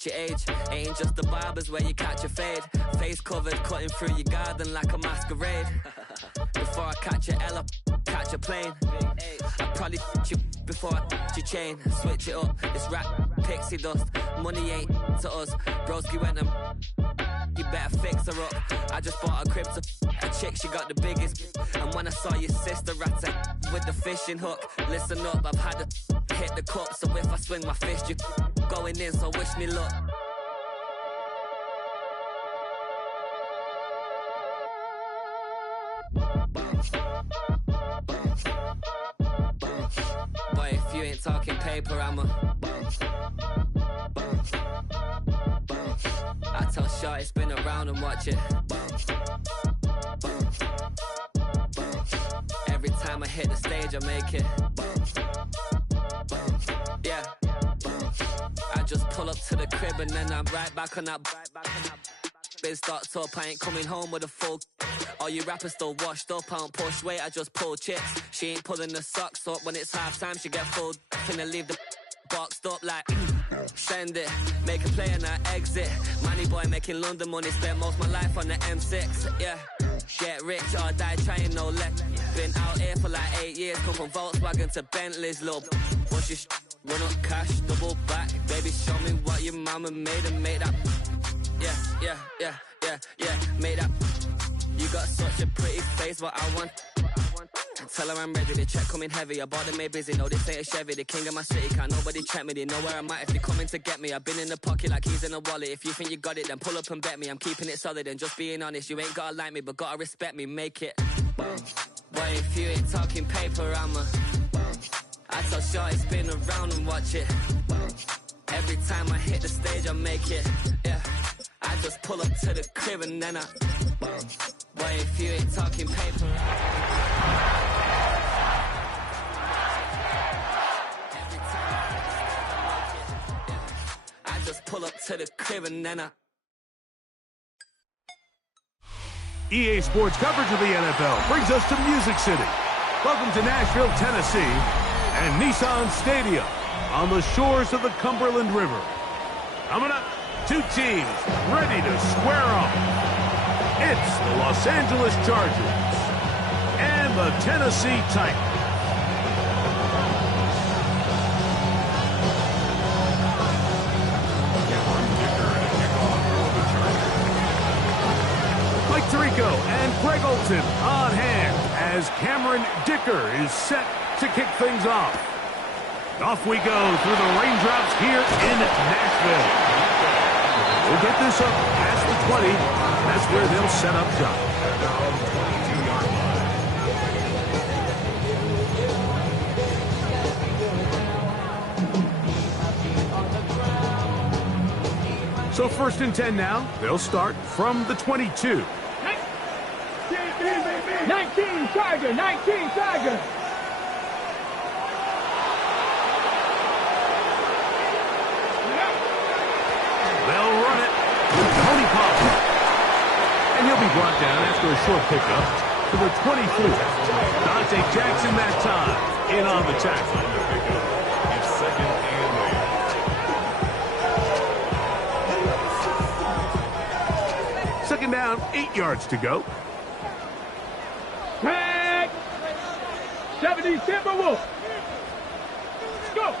match your age. Ain't just the barbers where you catch a fade. Face covered, cutting through your garden like a masquerade. Before I catch a L, catch a plane. I'd probably you before I your chain. Switch it up, it's rap, pixie dust. Money ain't to us. Broski went and you better fix her up. I just bought a crib to a chick, she got the biggest. And when I saw your sister at with the fishing hook, listen up, I've had to hit the cup. So if I swing my fist, you going in, so wish me luck. Boy, if you ain't talking paper, I'm a I tell Shorty spin around and watch it. Every time I hit the stage, I make it. Yeah. I just pull up to the crib and then I'm right back on that. Biz starts up, I ain't coming home with a full. All you rappers still washed up, I don't push weight, I just pull chips. She ain't pulling the socks up when it's half time, she get full. Finna leave the boxed up like send it, make a play and I exit. Money boy making London money, spent most of my life on the M6. Yeah, get rich or die trying, no let. Been out here for like 8 years, come from Volkswagen to Bentley's, little. What's your run up cash, double back. Baby, show me what your mama made and make that. Yeah, make that. You got such a pretty face, but I want. Tell her I'm ready, the check coming heavy. I bought them made busy, no this ain't a Chevy. The king of my city, can't nobody check me. They know where I'm at if they coming to get me. I've been in the pocket like keys in a wallet. If you think you got it, then pull up and bet me. I'm keeping it solid and just being honest. You ain't gotta like me, but gotta respect me, make it. Boy, if you ain't talking paper, I'm a I tell Shorty spin around and watch it. Every time I hit the stage, I make it. Yeah, I just pull up to the crib and then I boy, if you ain't talking paper. Just pull up to the crib and then I EA Sports coverage of the NFL brings us to Music City. Welcome to Nashville, Tennessee, and Nissan Stadium on the shores of the Cumberland River. Coming up, two teams ready to square off. It's the Los Angeles Chargers and the Tennessee Titans. Mike Tirico and Greg Olson on hand as Cameron Dicker is set to kick things off. Off we go through the raindrops here in Nashville. We'll get this up past the 20. That's where they'll set up shop. So 1st and 10 now. They'll start from the 22. 19 Charger, 19 Charger. They'll run it with Tony Pollard. And he'll be brought down after a short pickup to the 24. Dante Jackson that time in on the tackle. It's 2nd and 8. Second down, 8 yards to go. Tag! 70 Timberwolves. Go!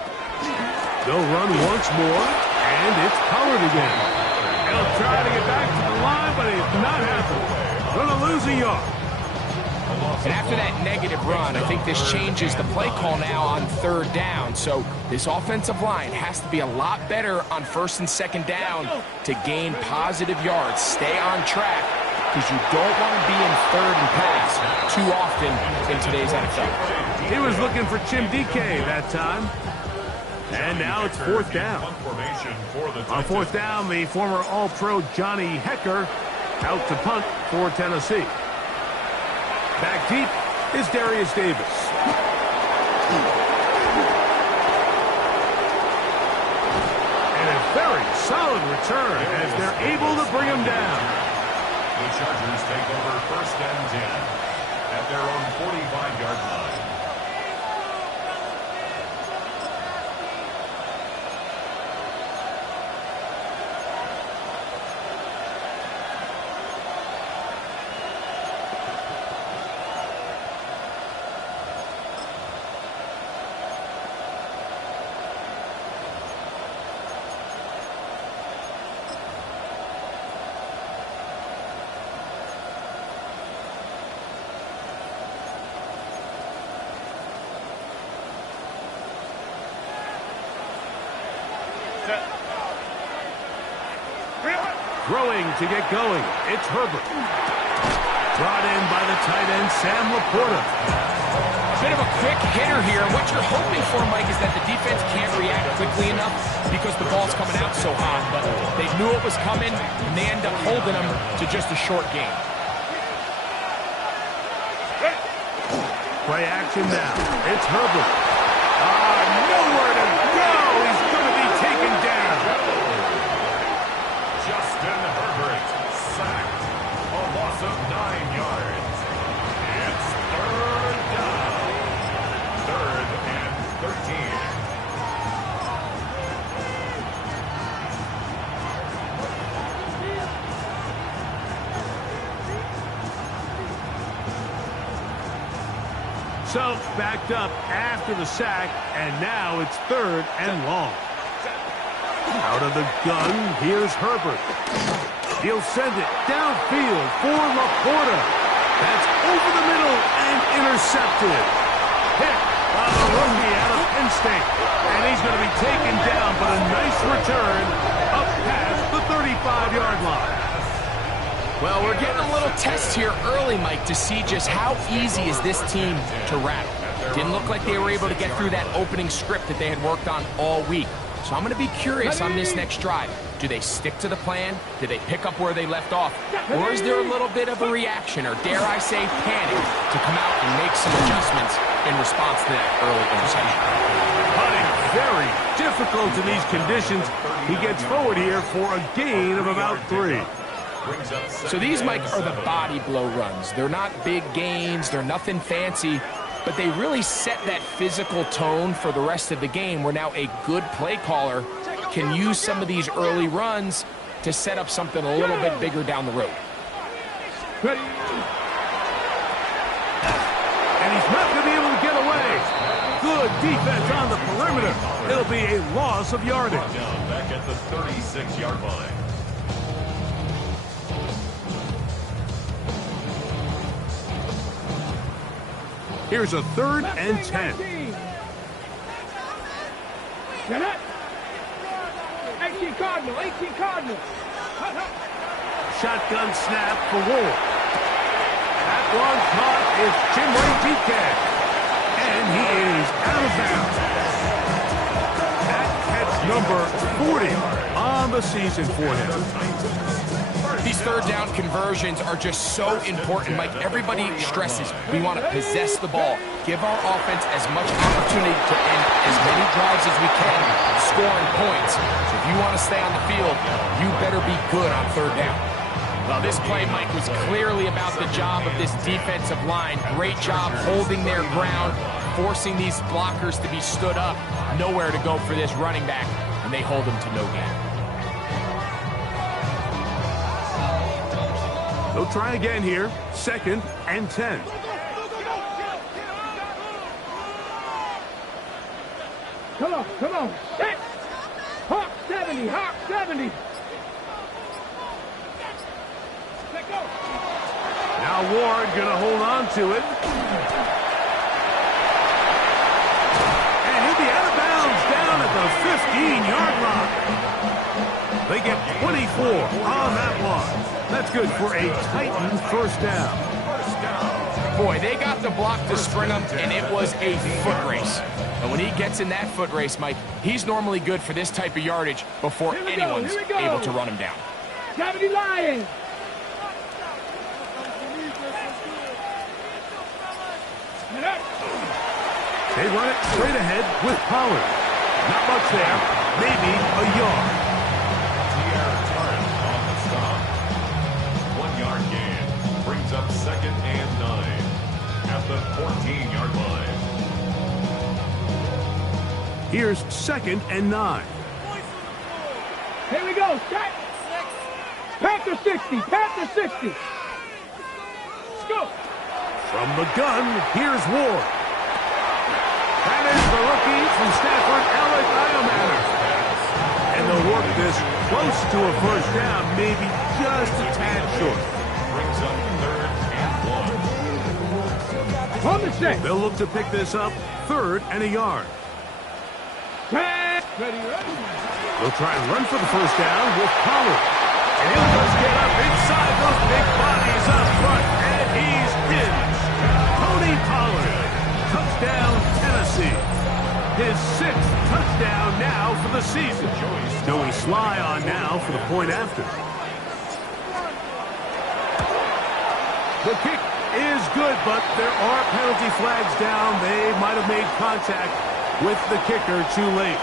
They'll run once more, and it's Pollard again. They'll try to get back to the line, but it's not happening. Going to lose a yard. And after that negative run, I think this changes the play call now on 3rd down. So this offensive line has to be a lot better on 1st and 2nd down to gain positive yards. Stay on track, because you don't want to be in 3rd and pass too often in today's NFL. He was looking for Chim DK that time. And now it's 4th down. On 4th down, the former All-Pro Johnny Hecker out to punt for Tennessee. Back deep is Darius Davis. And a very solid return as they're able to bring him down. The Chargers take over 1st and 10 at their own 45-yard line. Throwing to get going. It's Herbert. Brought in by the tight end, Sam Laporta. Bit of a quick hitter here. What you're hoping for, Mike, is that the defense can't react quickly enough because the ball's coming out so hot. But they knew it was coming, and they end up holding them to just a short game. Play action now. It's Herbert. Nowhere to go. He's going to be taken down. Justin Herbert sacked. A loss of 9 yards. It's third down. 3rd and 13. So, backed up after the sack, and now it's 3rd and long. Out of the gun, here's Herbert. He'll send it downfield for Laporta. That's over the middle and intercepted. Picked by the rookie out of Penn State. And he's going to be taken down, but a nice return up past the 35-yard line. Well, we're getting a little test here early, Mike, to see just how easy is this team to rattle. Didn't look like they were able to get through that opening script that they had worked on all week. So I'm going to be curious on this next drive. Do they stick to the plan? Do they pick up where they left off? Or is there a little bit of a reaction, or dare I say panic, to come out and make some adjustments in response to that early interception? Putting very difficult in these conditions. He gets forward here for a gain of about 3. So these, Mike, are the body blow runs. They're not big gains. They're nothing fancy. But they really set that physical tone for the rest of the game, where now a good play caller can use some of these early runs to set up something a little bit bigger down the road. And he's not going to be able to get away. Good defense on the perimeter. It'll be a loss of yardage. Down back at the 36-yard line. Here's a 3rd and 10. Get it. 18 Cardinal, 18 Cardinal. Shotgun snap for Ward. That one caught is Chinwe Dike. And he is out of bounds. That catch number 40 on the season for him. These 3rd down conversions are just so important, Mike. Everybody stresses we want to possess the ball, give our offense as much opportunity to end as many drives as we can, scoring points. So if you want to stay on the field, you better be good on 3rd down. Well, this play, Mike, was clearly about the job of this defensive line. Great job holding their ground, forcing these blockers to be stood up. Nowhere to go for this running back, and they hold him to no gain. They'll try again here. 2nd and 10. Come on, come on. Set. Hawk 70, Hawk 70. Let go. Now Ward going to hold on to it. And he'll be out of bounds down at the 15-yard line. They get 24 on that one. That's good for a Titan 1st down. Boy, they got the block to spring him, and it was a foot race. And when he gets in that foot race, Mike, he's normally good for this type of yardage before anyone's able to run him down. 70 Lions. They run it straight ahead with Pollard. Not much there, maybe a yard. Tierra Tarrant on the stop. 1-yard gain brings up 2nd and 9 at the 14-yard line. Here's 2nd and 9. Here we go. Set. Panther 60. Panther 60. Let's go. From the gun, here's Ward. That is the rookie from Stanford, Alec Iomanner. And they'll work this close to a 1st down, maybe just a tad short. Brings up 3rd and 1. On the set. They'll look to pick this up 3rd and a yard. Pass. He'll try and run for the first down with Pollard. And he'll just get up inside those big bodies up front. And he's in. Tony Pollard. Touchdown, Tennessee. His 6th touchdown now for the season. Joey Sly on now for the point after. The kick is good, but there are penalty flags down. They might have made contact with the kicker too late.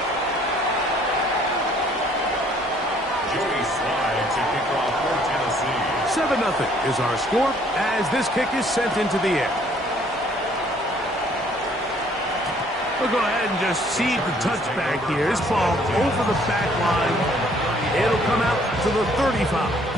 Joey Sly to kick off for Tennessee. 7-0 is our score as this kick is sent into the air. We'll go ahead and just seed the touchback here. This ball over the back line. It'll come out to the 35.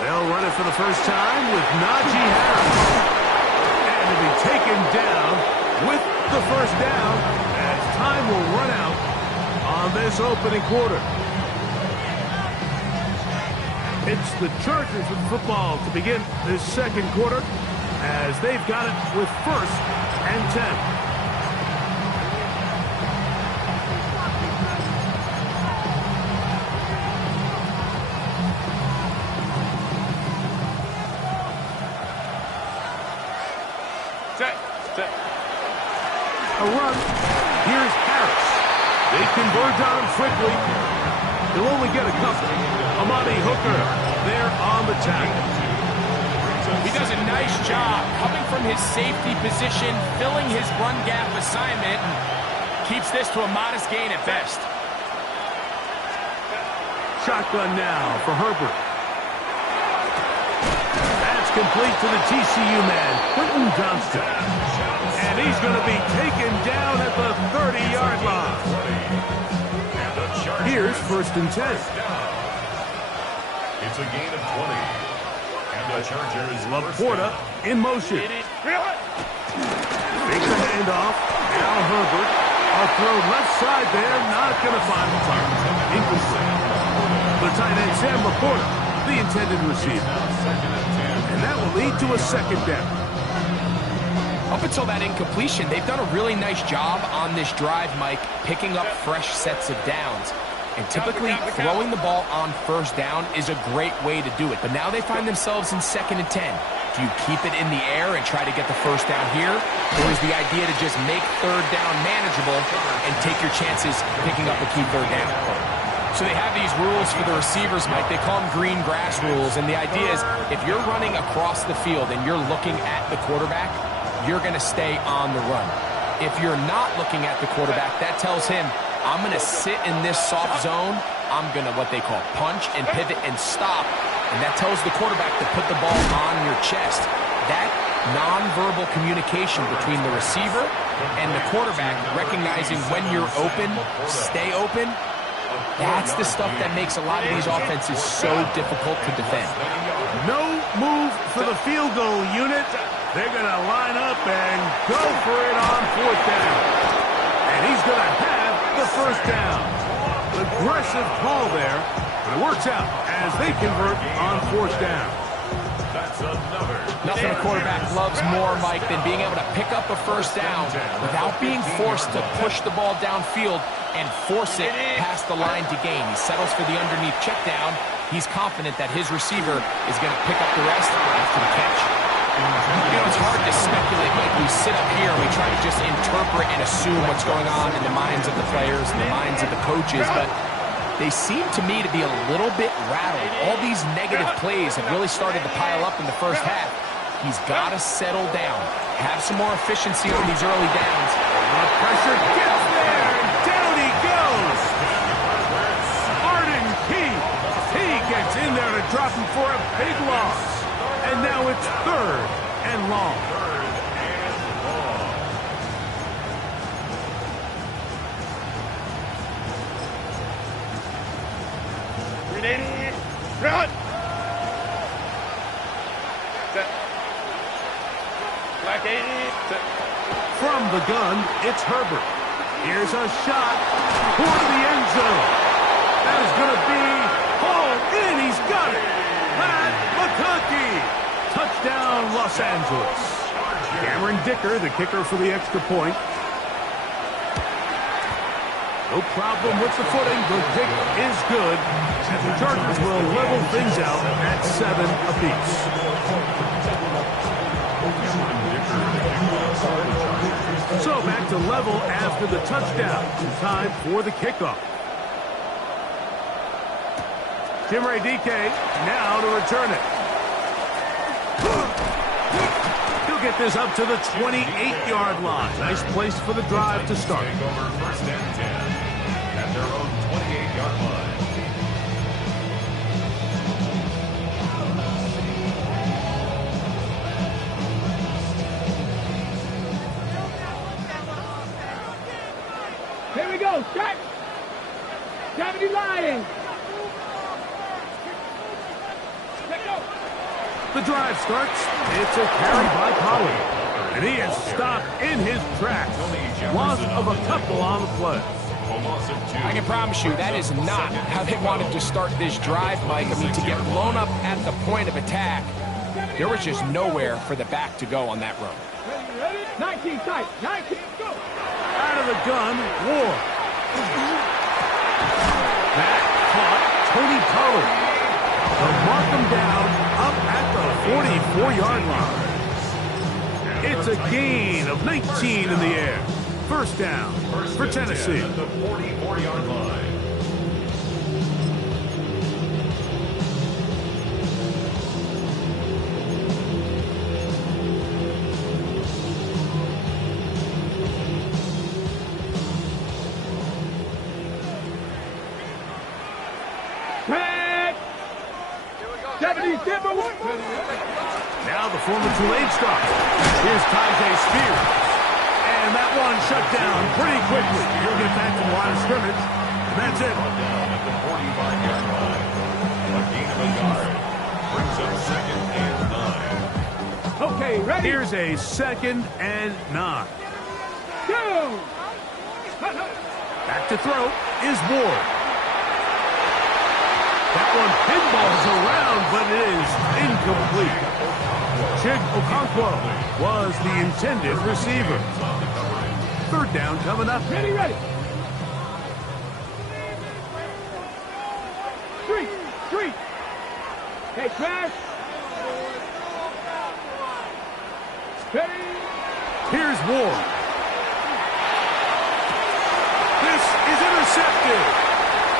They'll run it for the first time with Najee Harris. And to be taken down with the first down as time will run out on this opening quarter. It's the Chargers with football to begin this second quarter as they've got it with 1st and 10. A run. Here's Harris. They converge on him quickly. He'll only get a couple. Amani Hooker there on the tackle. He does a nice job coming from his safety position, filling his run gap assignment, and keeps this to a modest gain at best. Shotgun now for Herbert. That's complete to the TCU man, Quentin Johnston. And he's going to be taken down at the 30-yard line. Here's 1st and 10. It's a gain of 20. And the Chargers Laporta in motion. Takes the handoff. Now Herbert. A throw left side there. Not going to find the target. Incomplete. The tight end, Sam Laporta, the intended receiver. And that will lead to a 2nd down. Up until that incompletion, they've done a really nice job on this drive, Mike, picking up fresh sets of downs. And typically, throwing the ball on 1st down is a great way to do it. But now they find themselves in 2nd and 10. Do you keep it in the air and try to get the 1st down here? Or is the idea to just make 3rd down manageable and take your chances picking up a key 3rd down? So they have these rules for the receivers, Mike. They call them green grass rules. And the idea is if you're running across the field and you're looking at the quarterback, you're going to stay on the run. If you're not looking at the quarterback, that tells him, I'm going to sit in this soft zone. I'm going to, what they call, punch and pivot and stop. And that tells the quarterback to put the ball on your chest. That nonverbal communication between the receiver and the quarterback, recognizing when you're open, stay open, that's the stuff that makes a lot of these offenses so difficult to defend. No move for the field goal unit. They're going to line up and go for it on 4th down. And he's going to have the 1st down. Aggressive call there, but it works out as they convert on 4th down. That's another. Nothing a quarterback loves more, Mike, than being able to pick up a 1st down without being forced to push the ball downfield and force it past the line to gain. He settles for the underneath check down. He's confident that his receiver is going to pick up the rest after the catch. You know, it's hard to speculate, Mike. We sit up here and we try to just interpret and assume what's going on in the minds of the players and the minds of the coaches, but they seem to me to be a little bit rattled. All these negative plays have really started to pile up in the 1st half. He's got to settle down, have some more efficiency on these early downs. The pressure gets there, and down he goes. Arden Key. He gets in there to drop him for a big loss. And now it's 3rd and long. Run! From the gun, it's Herbert. Here's a shot toward the end zone. That is going to be hauled in. He's got it. Pat McConkey. Touchdown, Los Angeles. Cameron Dicker, the kicker for the extra point. No problem with the footing. The kick is good. And the Chargers will level things out at 7 apiece. So back to level after the touchdown. Time for the kickoff. Chimere Dike now to return it. He'll get this up to the 28-yard line. Nice place for the drive to start. Take over first and 10 at their own 28-yard line. Here we go, check. 70 Lions. Let's go. The drive starts. It's a carry by Pollard. And he is stopped in his tracks. Loss of a couple on the play. I can promise you that is not how they wanted to start this drive, Mike. I mean, to get blown up at the point of attack, there was just nowhere for the back to go on that run. Ready? 19 tight. 19, go. Out of the gun, Ward. That caught Tony Pollard. They'll mark him down up at the 44-yard line. It's a gain of 19 in the air. First down for Tennessee. At the 44-yard line. Tag. 70 Timberwolves. Now the former Tulane star. Here's Tyjae Spears. And that one shut down pretty quickly. He'll get back to the line of scrimmage. And that's it. Down at the 45-yard line. A gain of a yard. Brings up second and 9. Okay, ready? Here's a 2nd and 9. Go. Back to throw is Ward. That one pinballs around, but it is incomplete. Chig Okonkwo was the intended receiver. Third down coming up. Ready, ready. 3. Hey, pass. Ready. Here's Ward. This is intercepted.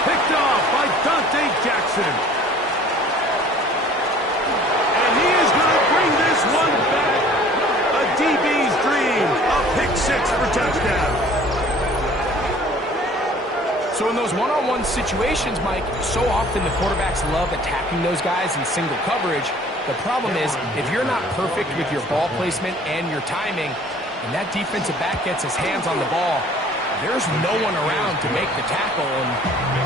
Picked off by Dante Jackson. And he is going to bring this one back. A DB's dream. A pick 6 for touchdown. So in those one-on-one situations, Mike, so often the quarterbacks love attacking those guys in single coverage. The problem is, if you're not perfect with your ball placement and your timing, and that defensive back gets his hands on the ball, there's no one around to make the tackle, and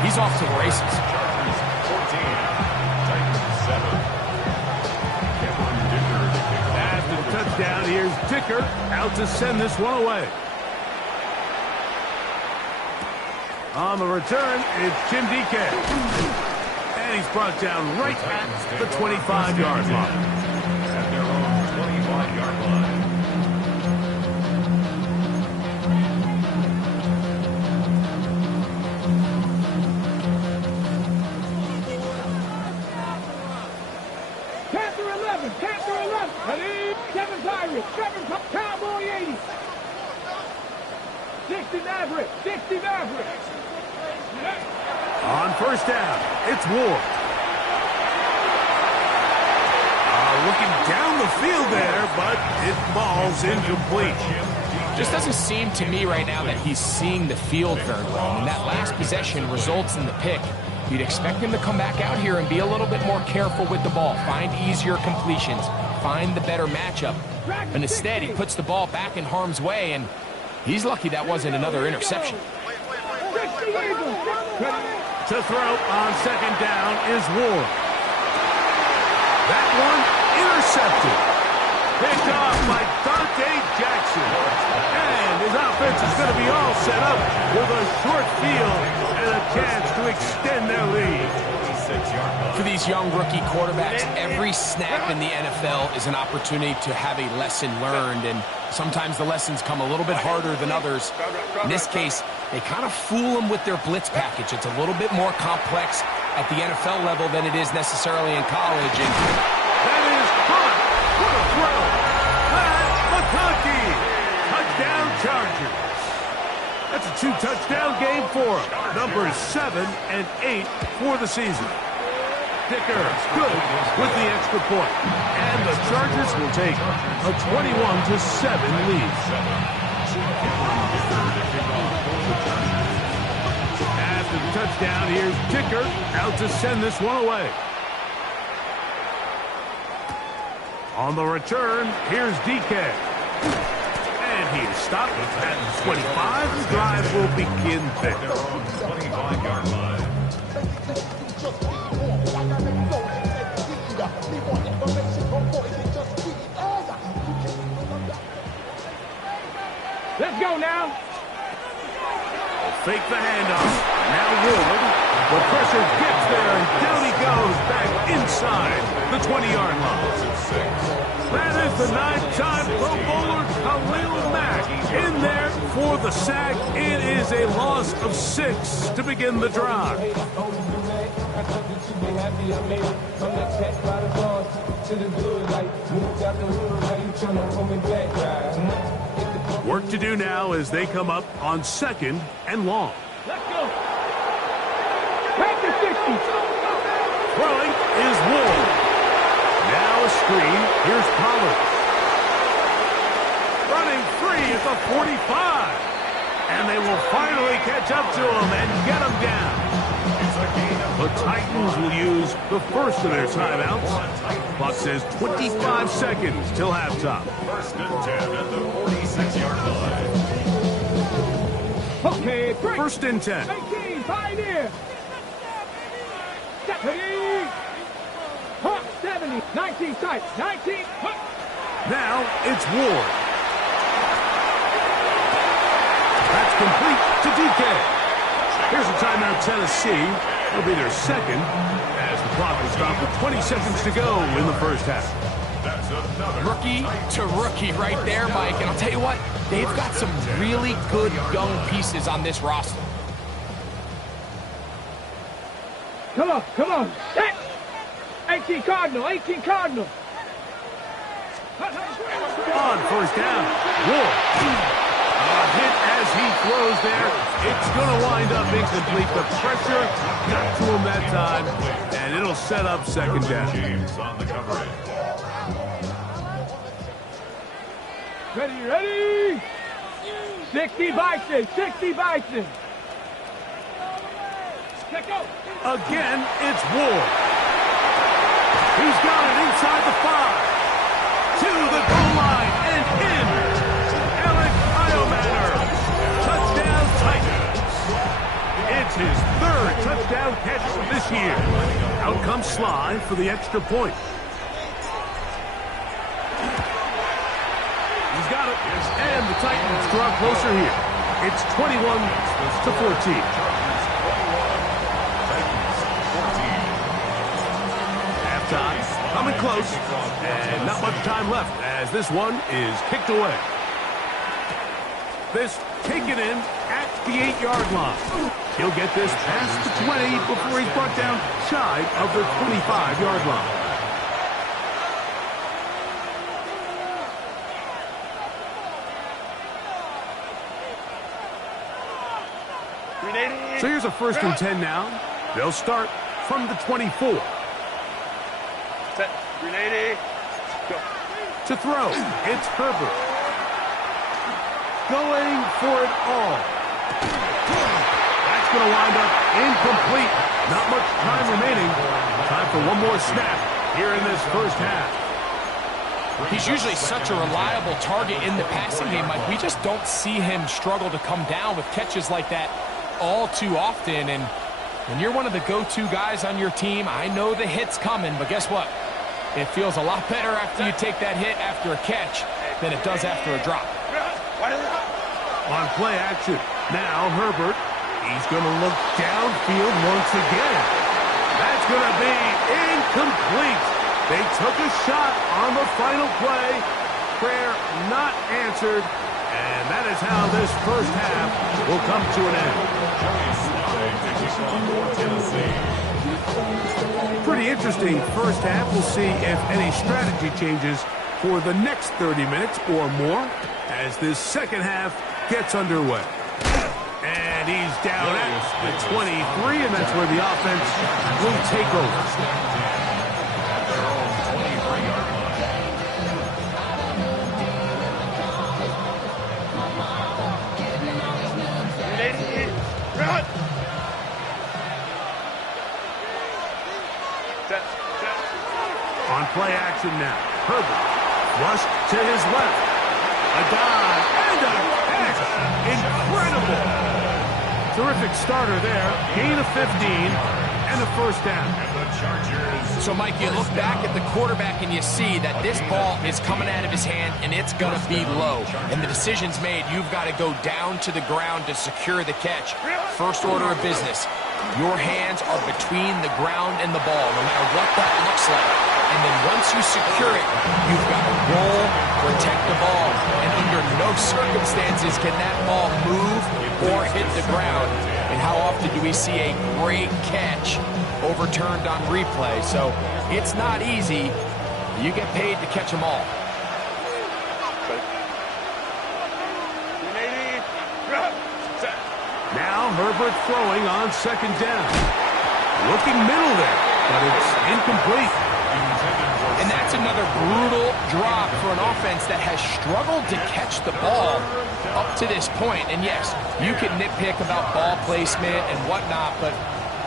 he's off to the races. Chargers 14. Titans 7. Cameron Dicker. After the touchdown, here's Dicker out to send this one away. On the return, it's Jim Dike. And he's brought down right at the 25-yard line. At their own 25-yard line. Panther 11. Ready? Kevin Pirates. Kevin Cowboy 80. 60 Maverick. 60 Maverick. On first down, it's Ward. Looking down the field there, but it falls incomplete. Just doesn't seem to me right now that he's seeing the field very well. And that last possession results in the pick. You'd expect him to come back out here and be a little bit more careful with the ball, find easier completions, find the better matchup. But instead, he puts the ball back in harm's way, and he's lucky that wasn't another interception. To throw on second down is Ward. That one intercepted. Picked off by Dante with a short field and a chance to extend their lead. For these young rookie quarterbacks, every snap in the NFL is an opportunity to have a lesson learned, and sometimes the lessons come a little bit harder than others. In this case, they kind of fool them with their blitz package. It's a little bit more complex at the NFL level than it is necessarily in college. And that is caught. What a throw. Pat McConkey. Touchdown Chargers. That's a 2-touchdown game for him. Numbers 7 and 8 for the season. Dicker good with the extra point. And the Chargers will take a 21-7 lead. After the touchdown, here's Dicker out to send this one away. On the return, here's DK. And he is stopped at 25. The drive will begin there. 25-yard line. Let's go now. Fake the handoff. Now Ward. The pressure gets there, and down he goes back inside the 20-yard line. That is the 9-time Pro Bowler Khalil Mack in there for the sack. It is a loss of 6 to begin the drive. Work to do now as they come up on 2nd and long. Let's go. Take the 60. Throwing is Ward. Now a screen. Here's Pollard. Running free at the 45. And they will finally catch up to him and get him down. The Titans will use the first of their timeouts. Clock says 25 seconds till halftime. 1st and 10 at the 46-yard line. Okay, break. 1st and 10. 18, Pioneer. Deputy. Hawk 70, 19 tight, 19. Hook. Now it's Ward. That's complete to DK. Here's a timeout, Tennessee. It'll be their second as the clock will stop with 20 seconds to go in the first half. That's another rookie to rookie right there, Mike. And I'll tell you what, they've got some really good young pieces on this roster. Come on, come on. Set. 18 Cardinal, 18 Cardinal. On first down, Ward. A hit as he throws there. It's going to wind up incomplete. The pressure got to him that time, and it'll set up 2nd down. James on the coverage. Ready. 60 Bison, 60 Bison. Check out. Again, it's Ward. He's got it inside the 5. To the goal line and in. Alec Iomanner. Touchdown Titans. It's his 3rd touchdown catch this year. Out comes Sly for the extra point. He's got it. And the Titans draw closer here. It's 21-14. Coming close, and not much time left as this one is kicked away. This taken in at the 8-yard line. He'll get this past the 20 before he's brought down shy of the 25-yard line. So here's a 1st and 10 now. They'll start from the 24. Set. Ready. Go. To throw, it's Herbert. Going for it all. That's going to wind up incomplete. Not much time remaining. Time for one more snap here in this first half. He's usually such a reliable target in the passing game, Mike. We just don't see him struggle to come down with catches like that all too often. And when you're one of the go-to guys on your team, I know the hit's coming, but guess what? It feels a lot better after you take that hit after a catch than it does after a drop. On play action, Now Herbert, he's going to look downfield once again. That's going to be incomplete. They took a shot on the final play. Prayer not answered. And that is how this first half will come to an end. Pretty interesting first half. We'll see if any strategy changes for the next 30 minutes or more as this second half gets underway. And he's down at the 23, and that's where the offense will take over. On play action now. Herbert rushed to his left. A dive and a catch. Incredible. Terrific starter there. Gain of 15 and a first down. So, Mike, you look back at the quarterback and you see that this ball is coming out of his hand and it's going to be low. And the decision's made. You've got to go down to the ground to secure the catch. First order of business. Your hands are between the ground and the ball, no matter what that looks like. And then once you secure it, you've got to roll, protect the ball. And under no circumstances can that ball move or hit the ground. And how often do we see a great catch overturned on replay? So it's not easy. You get paid to catch them all. Now Herbert throwing on second down. Looking middle there, but it's incomplete. And that's another brutal drop for an offense that has struggled to catch the ball up to this point. And yes, you can nitpick about ball placement and whatnot, but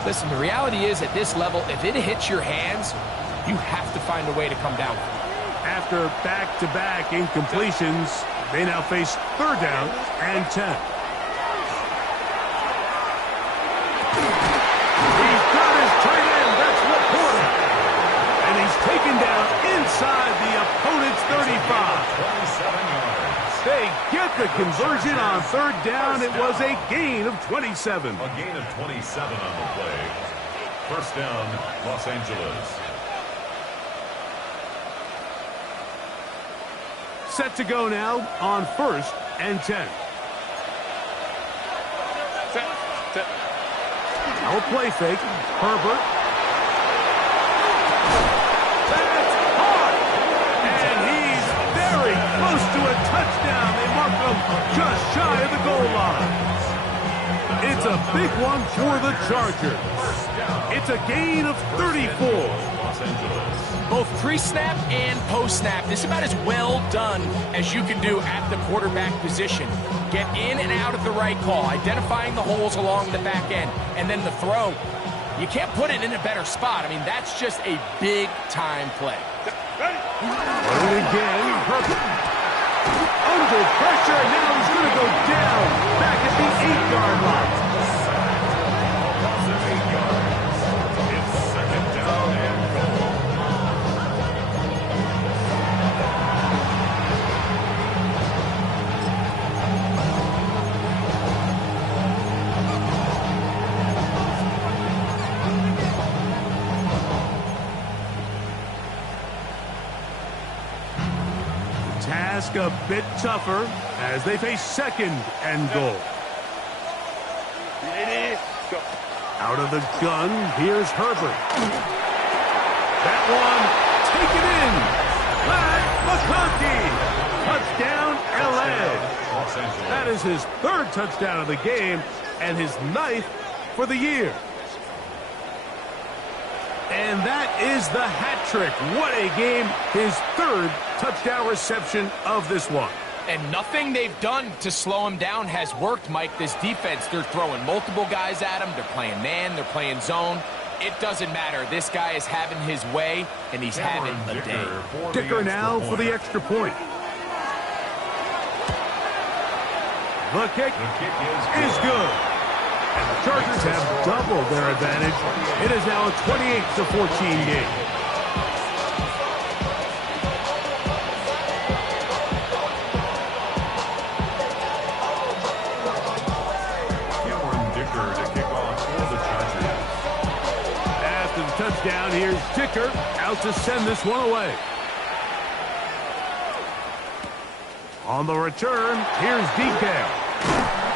listen, the reality is at this level, if it hits your hands, you have to find a way to come down. After back-to-back incompletions, they now face third down and 10. He's got his tight end, that's Laporta. And he's taken down inside the opponent's 35. They get the conversion on third down. It was a gain of 27. A gain of 27 on the play. First down, Los Angeles. Set to go now on first and 10. Now a play fake. Herbert. That's hard. And he's very close to a touchdown. They mark him just shy of the goal line. It's a big one for the Chargers. It's a gain of 34. Los Angeles. Both pre-snap and post-snap, this is about as well done as you can do at the quarterback position. Get in and out at the right call, identifying the holes along the back end, and then the throw. You can't put it in a better spot. I mean, that's just a big-time play. And again, Herbert. Under pressure, now he's going to go down back at the 8-yard line. It's second down and goal. Task a bit tougher as they face second and goal. Out of the gun, here's Herbert. That one taken in. Pat McConkey. Touchdown, L.A. That is his third touchdown of the game and his 9th for the year. And that is the hat trick. What a game. His third touchdown reception of this one. And nothing they've done to slow him down has worked, Mike. This defense, they're throwing multiple guys at him. They're playing man. They're playing zone. It doesn't matter. This guy is having his way, and he's having a day. Dicker now for the extra point. The kick is good. And the Chargers have doubled their advantage. It is now a 28-14 game. down. Here's Dicker out to send this one away. On the return, here's DK.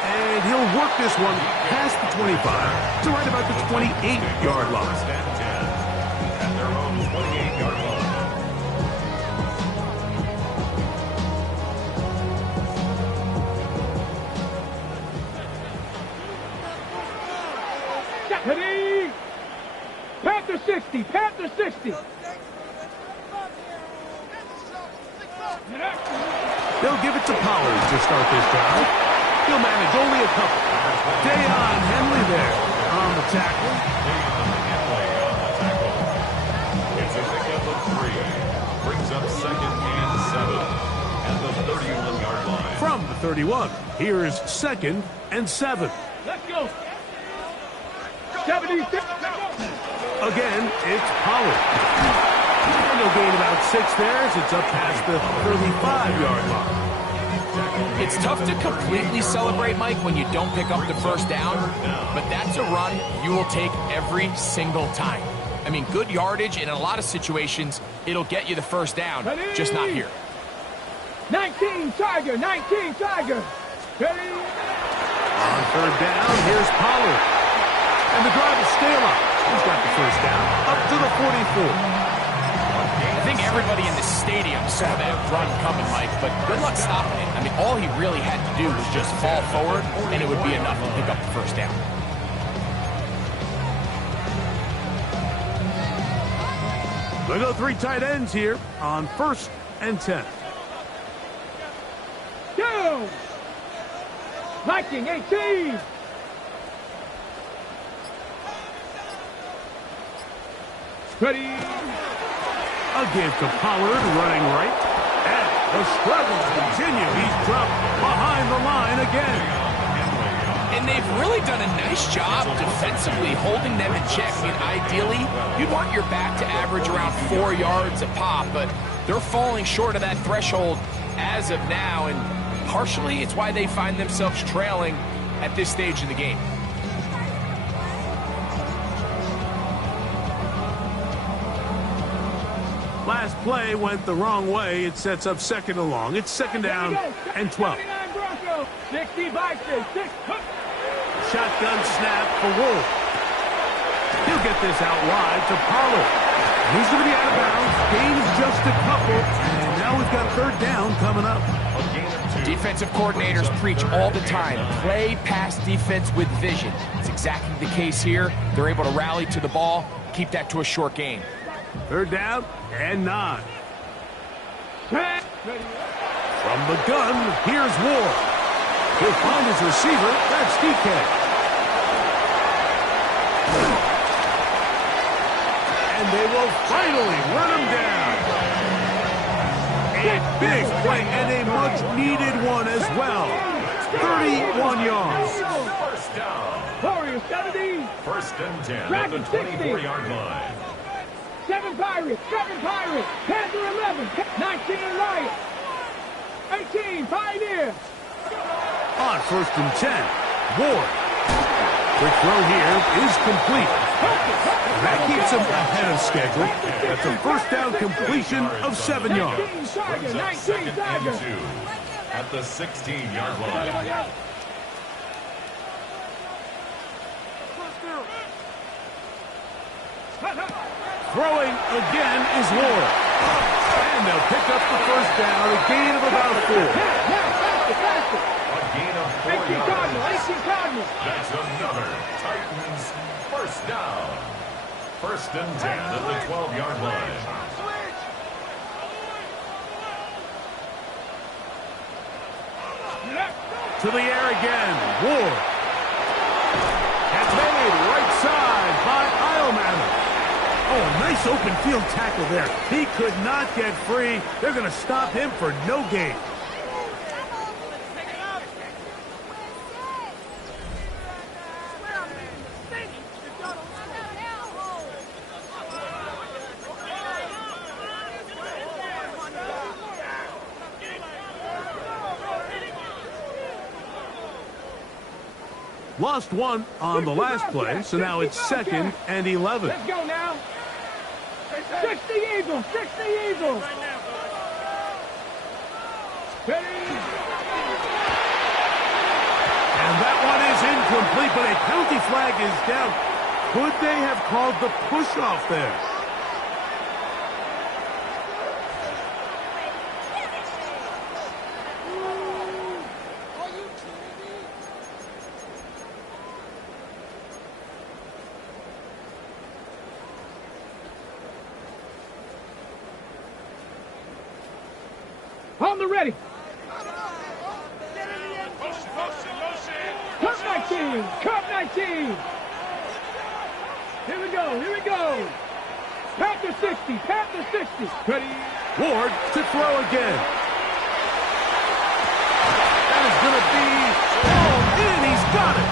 And he'll work this one past the 25 to right about the 28-yard line. First and 10 at their own 28-yard line. Ready? Panther 60, Panther 60. They'll give it to Pollard to start this drive. He'll manage only a couple. Dayon Henley there on the tackle. It's a pickup of 3. Brings up second and 7 at the 31-yard line. From the 31, here's second and 7. Let's go. 76. Again, it's Pollard. And they'll gain about 6 there as it's up past the 35-yard line. It's tough to completely celebrate, Mike, when you don't pick up the first down, but that's a run you will take every single time. I mean, good yardage, and in a lot of situations, it'll get you the first down, just not here. 19 Tiger, 19 Tiger. Ready? On third down, here's Pollard. And the drive is still up. He's got the first down up to the 44. I think everybody in the stadium saw that run coming, Mike, but good luck stopping it. I mean, all he really had to do was just fall forward, and it would be enough to pick up the first down. They go 3 tight ends here on first and 10. Down. Viking 18. Ready? A give to Pollard running right. And the struggles continue. He's dropped behind the line again. And they've really done a nice job defensively holding them in check. I mean, ideally, you'd want your back to average around 4 yards a pop, but they're falling short of that threshold as of now, and partially it's why they find themselves trailing at this stage of the game. Last play went the wrong way. It sets up second and long. It's second down and 12. 60 Vikings. Shotgun snap for Wolf. He'll get this out wide to Pollard. He's going to be out of bounds. Gains just a couple. And now we've got third down coming up. Defensive coordinators preach all the time. Play pass defense with vision. It's exactly the case here. They're able to rally to the ball, keep that to a short game. Third down and 9. From the gun, here's Ward. He'll find his receiver. That's DK. And they will finally run him down. A big play and a much-needed one as well. 31 yards. First down. Warriors 70. First and 10 at the 24-yard line. 7 Pirates, 7 Pirates, Panther 11, 19 Lions, 18 Pioneers. On first and 10, Ward. Quick throw here is complete. That keeps him ahead of schedule. That's a first down completion of 7 yards. 19 Tiger. At the 16-yard line. Throwing again is Ward. And they'll pick up the first down, a gain of about 4. A gain of 4 yards. 18 Cardinals. That's another Titans first down. First and 10 at the 12-yard line. To the air again, Ward. That's made right side by Eilman. Oh, nice open field tackle there. He could not get free. They're going to stop him for no gain. Lost one on the last play, so now it's second and 11. Let's go now. 60 Eagles, 60 Eagles. Ready? And that one is incomplete, but a penalty flag is down. Could they have called the push-off there? On the ready. Cut 19, cut 19. Here we go, here we go. Panther 60, Panther 60. Ready? Ward to throw again. That is going to be all in. He's got it.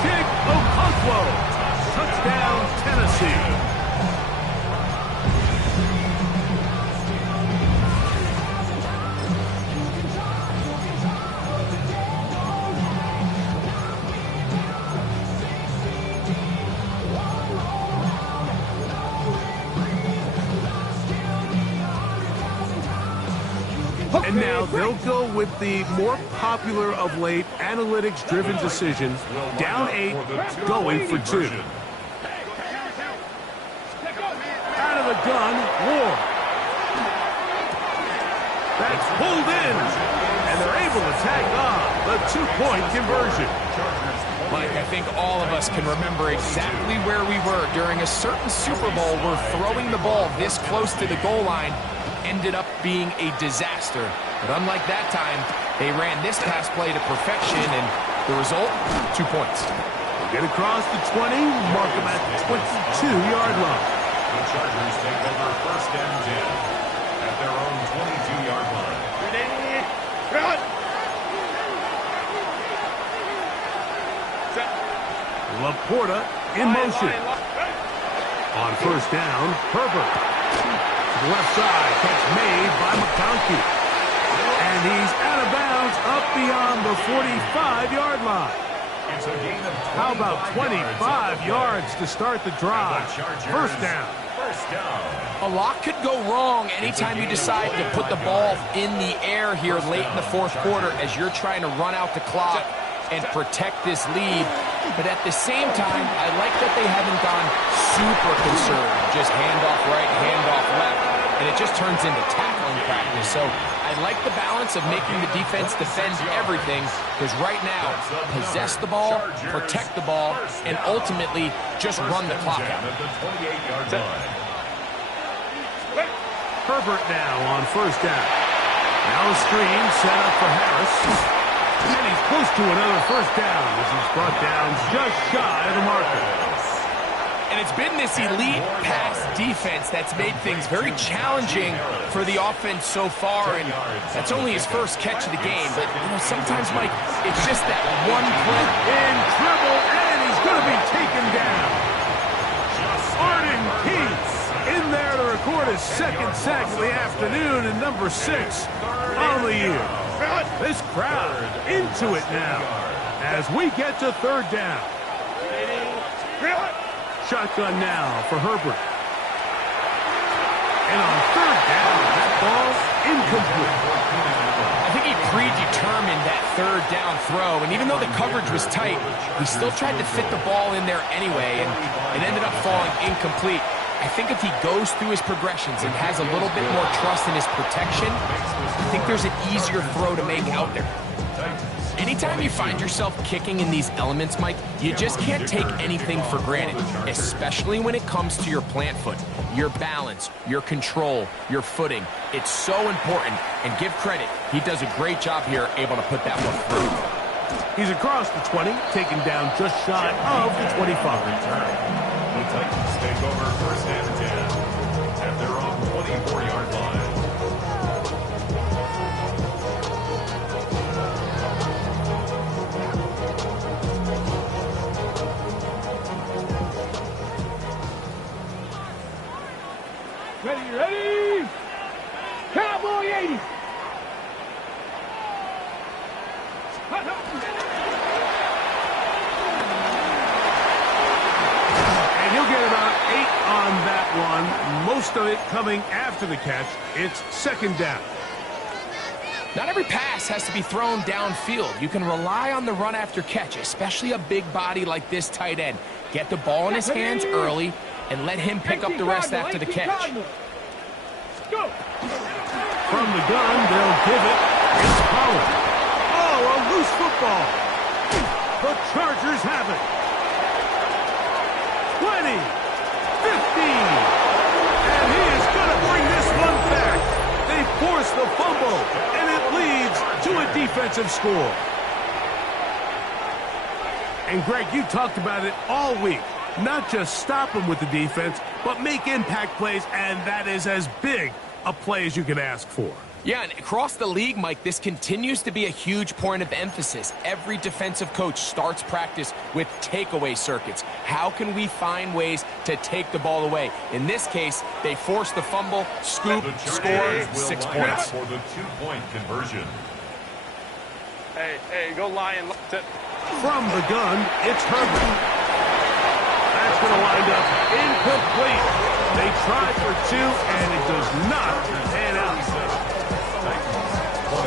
Chig Okonkwo. Touchdown, Tennessee. And now they'll go with the more popular of late analytics-driven decision. Down 8, going for 2. Out of the gun, Ward. That's pulled in. And they're able to tag on the 2-point conversion. Mike, I think all of us can remember exactly where we were during a certain Super Bowl where throwing the ball this close to the goal line ended up being a disaster. But unlike that time, they ran this pass play to perfection, and the result, 2 points. Get across the 20, mark them at the 22-yard line. The Chargers take over 1st and 10 at their own 22-yard line. Laporta in motion. On 1st down, Herbert. To the left side, catch made by McConkey. And he's out of bounds up beyond the 45-yard line. It's a gain of 25 How about 25 yards to start the drive? 1st down. 1st down. A lot could go wrong anytime you decide to put the ball in the air here late in the 4th quarter as you're trying to run out the clock and protect this lead. But at the same time, I like that they haven't gone super concerned. Just handoff right, handoff left, and it just turns into tackling practice. So I like the balance of making the defense defend everything, because right now, possess the ball, protect the ball, and ultimately just run the clock out. At the 28-yard line. Herbert now on 1st down. Now a screen set up for Harris. And he's close to another 1st down as he's brought down just shy of the marker. And it's been this elite pass defense that's made things very challenging for the offense so far, and that's only his 1st catch of the game. But, you know, sometimes, Mike, it's just that one play. In trouble, and he's going to be taken down. Arden Keats in there to record his 2nd sack of the afternoon, and number 6 on the year. This crowd into it now as we get to 3rd down. Shotgun now for Herbert. And on 3rd down, that ball's incomplete. I think he predetermined that 3rd down throw, and even though the coverage was tight, he still tried to fit the ball in there anyway, and it ended up falling incomplete. I think if he goes through his progressions and has a little bit more trust in his protection, I think there's an easier throw to make out there. Anytime you find yourself kicking in these elements, Mike, you just can't take anything for granted, especially when it comes to your plant foot, your balance, your control, your footing. It's so important, and give credit, he does a great job here able to put that one through. He's across the 20, taken down just shy of the 25. The Titans take over 1st and 10 at their own 24-yard line. Ready, ready! Cowboy 80! And he'll get about 8 on that one. Most of it coming after the catch. It's second down. Not every pass has to be thrown downfield. You can rely on the run after catch, especially a big body like this tight end. Get the ball in his hands early and let him pick up the rest after the catch. Go. From the gun, they'll give it. It's Pollard. Oh, a loose football. The Chargers have it. 20, 15. And he is going to bring this one back. They force the fumble, and it leads to a defensive score. And Greg, you talked about it all week. Not just stop them with the defense, but make impact plays, and that is as big a play as you can ask for. Yeah, and across the league, Mike, this continues to be a huge point of emphasis. Every defensive coach starts practice with takeaway circuits. How can we find ways to take the ball away? In this case, they force the fumble, scoop, score, 6 points. For the 2-point conversion. Hey, go Lion. From the gun, it's Herbert. That's going to wind up incomplete. They tried for 2, and it does not pan out. 22.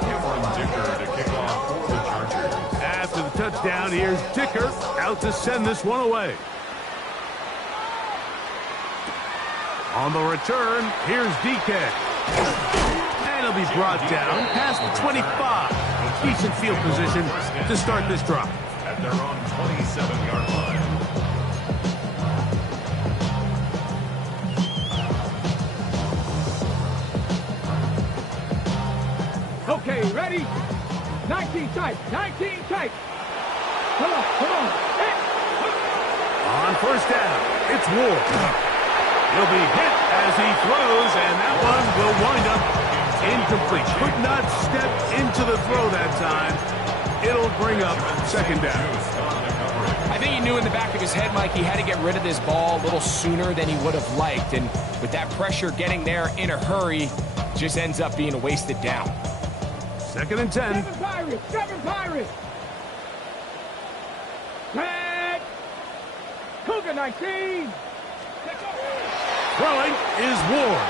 Cameron Dicker to kick off for the Chargers. After the touchdown, here's Dicker out to send this one away. On the return, here's DK. And he'll be brought down past the 25. Decent field position to start this drive. At their own 27-yard line. Okay, ready? 19 tight. 19 tight. Come on, come on. Hey. On first down, it's Ward. He'll be hit as he throws, and that one will wind up incomplete. Could not step into the throw that time. It'll bring up second down. I think he knew in the back of his head, Mike, he had to get rid of this ball a little sooner than he would have liked. And with that pressure getting there in a hurry, just ends up being a wasted down. Second and 10. 7 Pirates. 7 Pirates. Tag. Cougar 19. Throwing is Ward.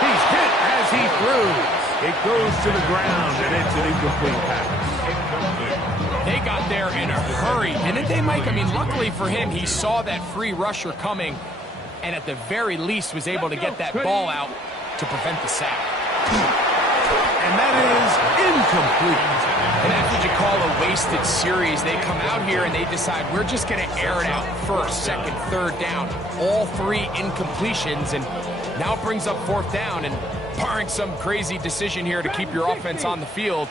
He's hit as he threw. It goes to the ground, and it's an incomplete pass. They got there in a hurry, didn't they, Mike? I mean, luckily for him, he saw that free rusher coming, and at the very least was able to get that ball out to prevent the sack. And that is incomplete. And that's what you call a wasted series. They come out here and they decide we're just going to air it out first, second, third down. All 3 incompletions, and now it brings up fourth down. And barring some crazy decision here to keep your offense on the field,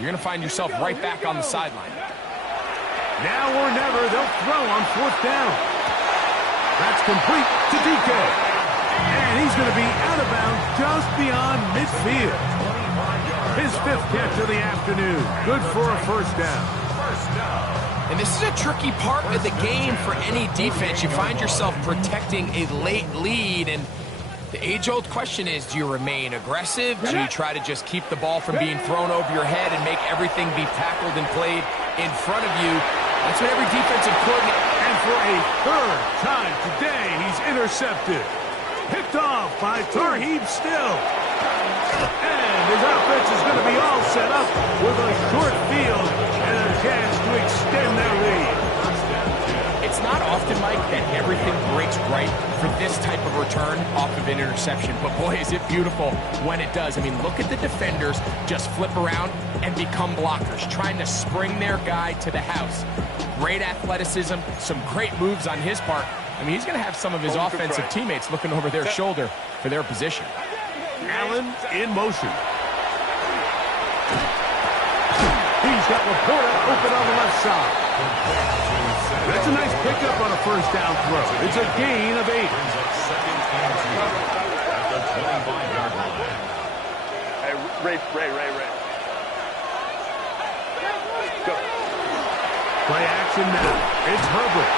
you're going to find yourself right back on the sideline. Now or never, they'll throw on fourth down. That's complete to DK. And he's going to be out of bounds just beyond midfield. His 5th catch of the afternoon. Good for a first down. And this is a tricky part of the game for any defense. You find yourself protecting a late lead, and the age-old question is, do you remain aggressive? Do you try to just keep the ball from being thrown over your head and make everything be tackled and played in front of you? That's what every defensive coordinator... And for a 3rd time today, he's intercepted. Picked off by Tarheeb Still. And his offense is going to be all set up with a short field and a chance to extend their lead. It's not often, Mike, that everything breaks right for this type of return off of an interception. But boy, is it beautiful when it does. I mean, look at the defenders just flip around and become blockers, trying to spring their guy to the house. Great athleticism, some great moves on his part. I mean, he's going to have some of his offensive teammates looking over their shoulder for their position. Allen in motion. He's got Laporta open on the left side. That's a nice pickup on a first down throw. It's a gain of 8. Hey, Ray. Go. Play action now. It's Herbert.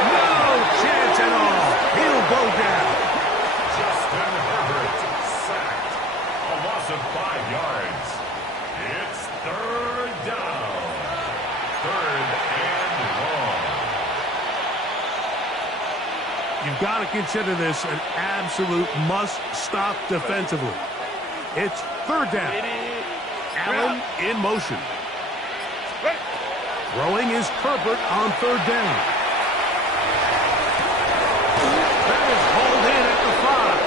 No chance at all. He'll go down. Justin Herbert, You've got to consider this an absolute must-stop defensively. It's third down. Allen in motion. Throwing is Herbert on third down. That is hauled in at the 5.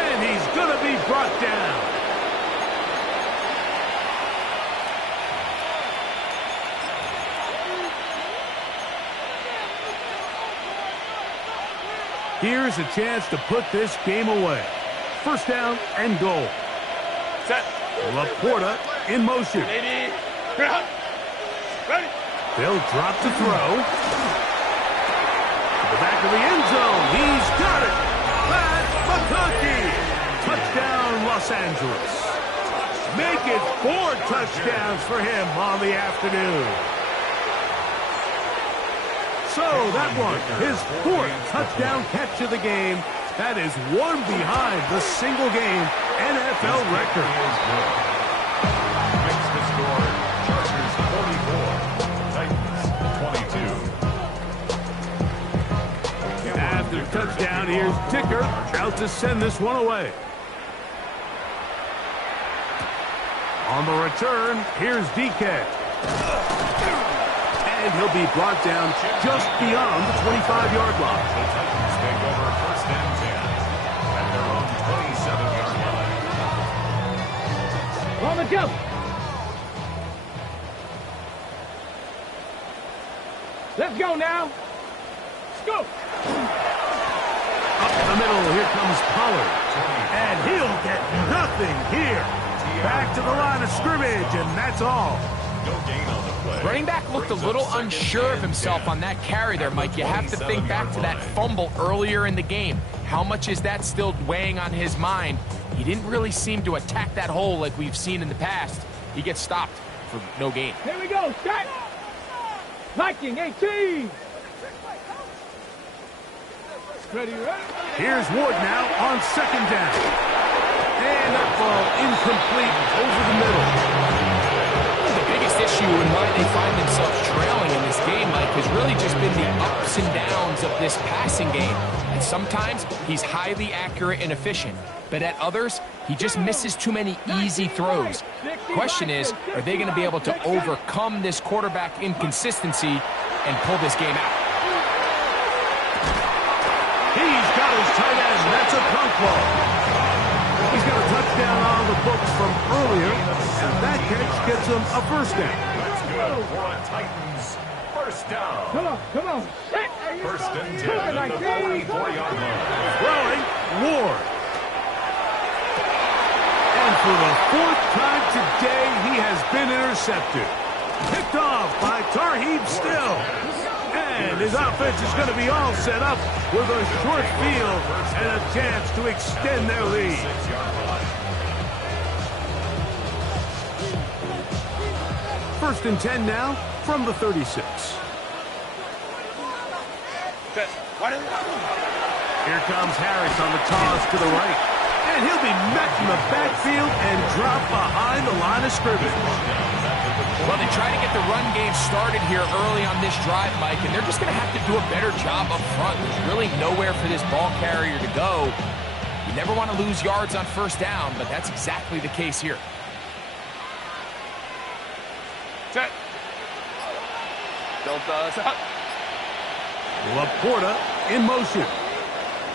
And he's going to be brought down. Here's a chance to put this game away. First down and goal. Set. Laporta in motion. Ready. They'll drop to throw. To the back of the end zone. He's got it. Pat McConkey. Touchdown, Los Angeles. Make it 4 touchdowns for him on the afternoon. So that one, his 4th touchdown catch of the game. That is one behind the single-game NFL record. Makes the score Chargers 44, Titans 22. After touchdown, here's Dicker out to send this one away. On the return, here's DK. And he'll be brought down just beyond the 25-yard line. The Titans take over first and 10 at their own 27-yard line. On the jump. Let's go now. Let's go. Up the middle, here comes Pollard. And he'll get nothing here. Back to the line of scrimmage, and that's all. No gain on the play. Running back looked a little unsure of himself on that carry there, Mike. You have to think back to that fumble earlier in the game. How much is that still weighing on his mind? He didn't really seem to attack that hole like we've seen in the past. He gets stopped for no gain. Here we go. Set. Viking 18. Ready, ready. Here's Ward now on second down. And that ball incomplete over the middle. The biggest issue in why they find themselves trailing in this game, Mike, has really just been the ups and downs of this passing game. And sometimes he's highly accurate and efficient, but at others, he just misses too many easy throws. Question is, are they going to be able to overcome this quarterback inconsistency and pull this game out? He's got his tight end. That's a punk ball. He's got a touchdown on the books from earlier, and that catch gets him a first down. That's good for a Titans first down. Come on, come on. Set. First and 10 at the 44-yard line. Throwing, Ward. And for the 4th time today, he has been intercepted. Picked off by Tarheeb Still. And his offense is going to be all set up with a short field and a chance to extend their lead. 6-yard line. First and 10 now from the 36. Set. Why didn't Here comes Harris on the toss to the right. And he'll be met in the backfield and dropped behind the line of scrimmage. Well, they try to get the run game started here early on this drive, Mike, and they're just going to have to do a better job up front. There's really nowhere for this ball carrier to go. You never want to lose yards on first down, but that's exactly the case here. Set. Don't set. Laporta in motion.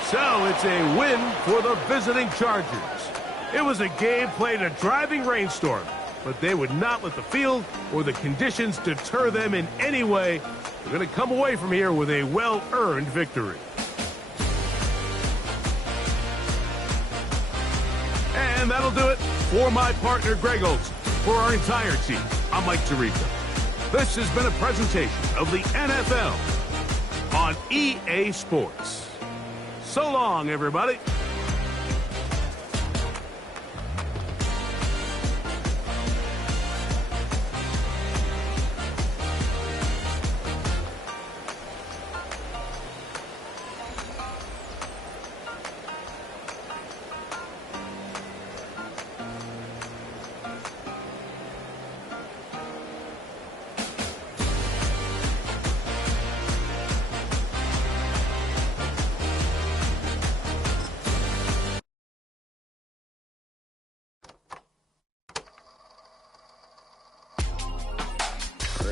So it's a win for the visiting Chargers. It was a game played in a driving rainstorm, but they would not let the field or the conditions deter them in any way. They're going to come away from here with a well-earned victory. And that'll do it for my partner, Greg Olson. For our entire team, I'm Mike Tirico. This has been a presentation of the NFL on EA Sports. So long, everybody.